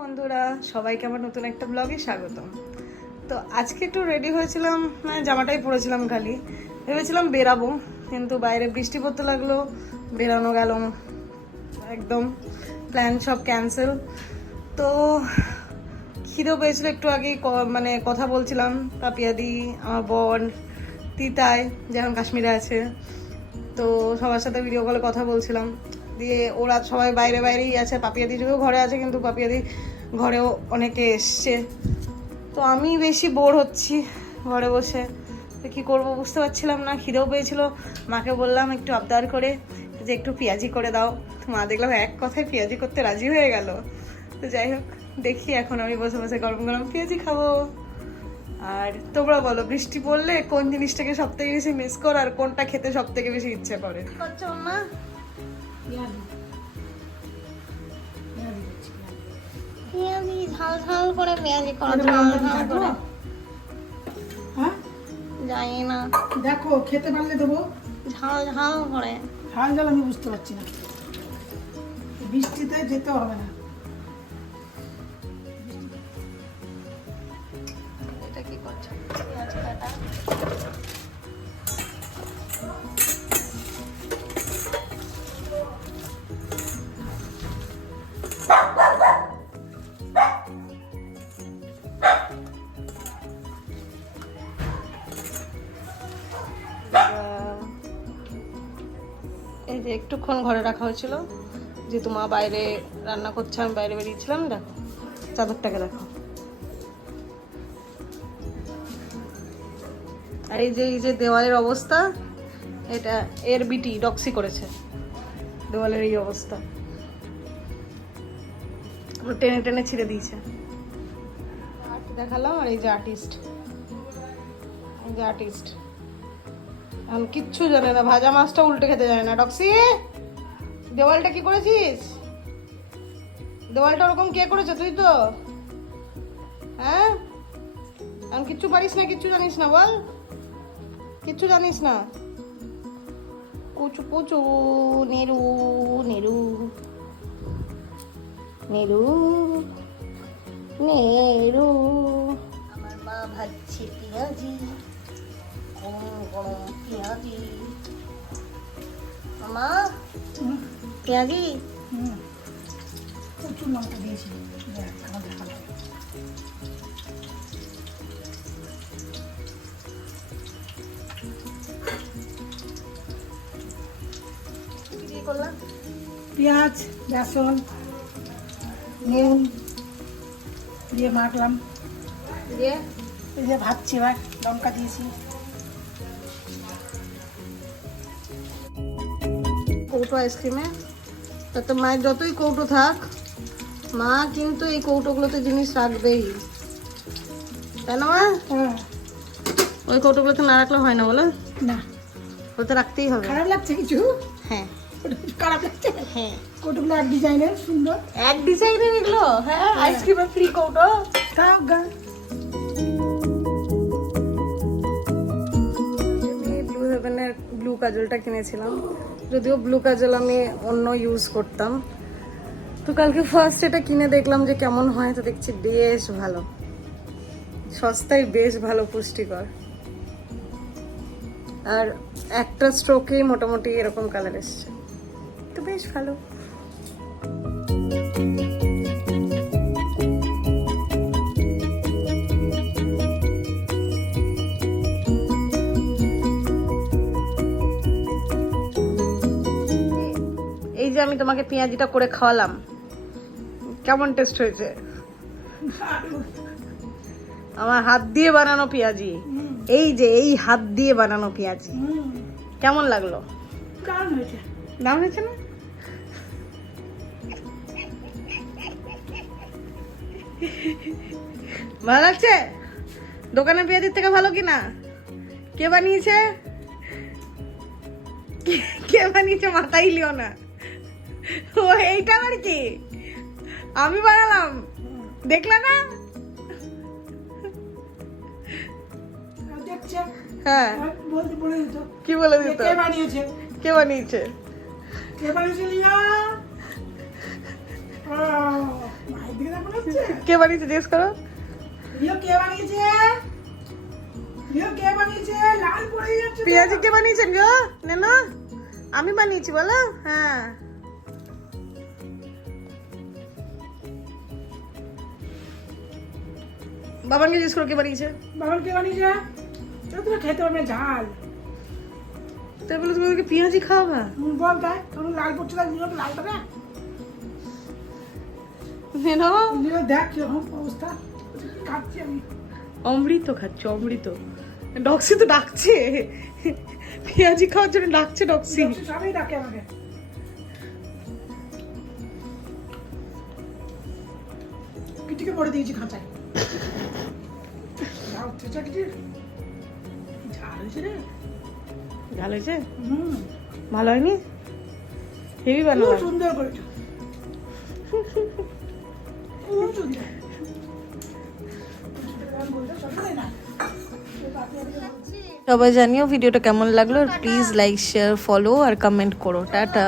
বন্ধুরা, সবাইকে আমার নতুন একটা ব্লগে স্বাগতম। তো আজকে একটু রেডি হয়েছিলাম, মানে জামাটাই পরেছিলাম খালি। ভেবেছিলাম বেরাবো, কিন্তু বাইরে বৃষ্টি পড়তে লাগলো, বেরানো গেল না। একদম প্ল্যান সব ক্যান্সেল। তো খিদেও পেয়েছিল, একটু আগেই মানে কথা বলছিলাম পাপিয়াদি, আমার বোন তিতায় যেমন কাশ্মীরে আছে, তো সবার সাথে ভিডিও কলে কথা বলছিলাম। দিয়ে ওরা সবাই বাইরে বাইরেই আছে, পাপিয়াদি যদিও ঘরে আছে, কিন্তু পাপিয়াদি ঘরেও অনেকে এসছে। তো আমি বেশি বোর হচ্ছি ঘরে বসে, তো কী করবো বুঝতে পারছিলাম না। খিদেও পেয়েছিল, মাকে বললাম একটু আবদার করে যে একটু পেঁয়াজি করে দাও। তো মা দেখলাম এক কথায় পেঁয়াজি করতে রাজি হয়ে গেল। তো যাই হোক, দেখি এখন আমি বসে বসে গরম গরম পেঁয়াজি খাবো। আর তোমরা বলো, বৃষ্টি পড়লে কোন জিনিসটাকে সব থেকে বেশি মিস করো আর কোনটা খেতে সব থেকে বেশি ইচ্ছে করে? কি করছো মা? পেঁয়াজি ঝাল ঝাল করে পেঁয়াজি করা, ঝাল ঝাল করে। হ্যাঁ জানি না, দেখো খেতে পারলে দেবো। ঝাল ঝাল করে। ঝাল ঝাল আমি বুঝতে পারছি না, বৃষ্টিতে যেতে হবে না। এটা কি করছো? পেঁয়াজ কাটা। এই যে একটুক্ষণ ঘরে রাখা হয়েছিল, যেহেতু মা বাইরে রান্না করছে, আমি বাইরে বেরিয়েছিলাম। দেখো চাদরটাকে দেখো। আর এই যে দেওয়ালের অবস্থা, এটা এর বিটি ডক্সি করেছে। দেওয়ালের এই অবস্থা টেনে টেনে ছিঁড়ে দিয়েছে। আর্ট দেখালাম, আর এই যে আর্টিস্ট, এখন কিচ্ছু জানে না, ভাজা মাছটা উল্টে খেতে জানে না। ডক্সি, দেওয়ালটা কি করেছিস? দেওয়ালটা ওরকম কে করেছে? তুই তো। হ্যাঁ, এখন কিচ্ছু পারিস না, কিচ্ছু জানিস না, বল কিচ্ছু জানিস না। কুচু কুচু নেরু নেরু নেরু নেরু। আমার মা ভাজছে পেঁয়াজি, গরম গরম পেঁয়াজি। মামা, পেঁয়াজি। প্রচুর লঙ্কা দিয়েছি, খাওয়া ভালো। কি দিয়ে করলাম? পেঁয়াজ, বেসন, নুন দিয়ে মাখলাম, দিয়ে এই যে ভাজছি, এবার লঙ্কা দিয়েছি। কৌটো আইসক্রিমে, তাতে মায়ের যতই কৌটো থাক, মা কিন্তু এই কৌটোগুলোতে জিনিস রাখবেই, তাই না মা? হ্যাঁ, ওই কৌটোগুলোতে না রাখলে হয় না, বলে না ওতে রাখতেই হবে। খারাপ লাগছে কিছু? হ্যাঁ খারাপ লাগছে? হ্যাঁ, কৌটোগুলো এক ডিজাইনের সুন্দর, এক ডিজাইনের এগুলো। হ্যাঁ, আইসক্রিমের ফ্রি কৌটো। তাও গা ব্লু হেভেনের ব্লু কাজলটা কিনেছিলাম, যদিও ব্লু কাজল আমি অন্য ইউজ করতাম। তো কালকে ফার্স্ট এটা কিনে দেখলাম যে কেমন হয়, তো দেখছি বেশ ভালো, সস্তায় বেশ ভালো, পুষ্টিকর। আর একটা স্ট্রোকেই মোটামুটি এরকম কালার এসছে, তো বেশ ভালো। এই যে আমি তোমাকে পেঁয়াজিটা করে খাওয়ালাম, কেমন টেস্ট হয়েছে? আমার হাত দিয়ে বানানো পেঁয়াজি, এই যে এই হাত দিয়ে বানানো পেঁয়াজি, কেমন লাগলো? দারুণ হয়েছে। দাম হয়েছে না? ভালো লাগছে? দোকানের পেঁয়াজির থেকে ভালো কিনা? কে বানিয়েছে? কে বানিয়েছে মাথায় লিও না। ও এইটা আবার কি? আমি বানালাম, দেখলে না? দেখছে, হ্যাঁ, বলতে বলে দিত। কি বলে দিত? কে বানিয়েছে? কে বানিয়েছে? কে বানিয়েছে লিয়া? মায়ের দিকে দেখো না কে বানিয়েছে জিজ্ঞেস করো। রিও কে বানিয়েছে? রিও কে বানিয়েছে? লাল পড়ে যাচ্ছে তো। পেঁয়াজি কে বানিয়েছেন গো? নেনো আমি বানিয়েছি বলো। হ্যাঁ বাবাকে জিজ্ঞেস করো কে বানিয়েছে। বাবার কে বানিয়েছে? এটা তুমি খেতে পারবে না, ঝাল। তাই বলে তুমি ওকে পেঁয়াজি খাওয়াবা? বল তাই তুমি লাল পড়ছে না, রিও লাল পাবে। নেনো রিও দেখ কিরকম অবস্থা, খাচ্ছি আমি। অমৃত খাচ্ছে অমৃত। ডক্সি তো ডাকছে, পেঁয়াজি খাওয়ার জন্য ডাকছে ডক্সি। সবাই ডাকে আমাকে। কিটিকে পড়ে দিয়েছি খাঁচায়। যাও, চেঁচা কিটি। ঝাল হয়েছে রে। ভালো হয়েছে? হুম, ভালো হয়নি? হেভি খুব বানাবো। সুন্দর করেছো। খুব সুন্দর। সবাই জানিও ভিডিওটা কেমন লাগলো, আর প্লিজ লাইক শেয়ার ফলো আর কমেন্ট করো। টাটা।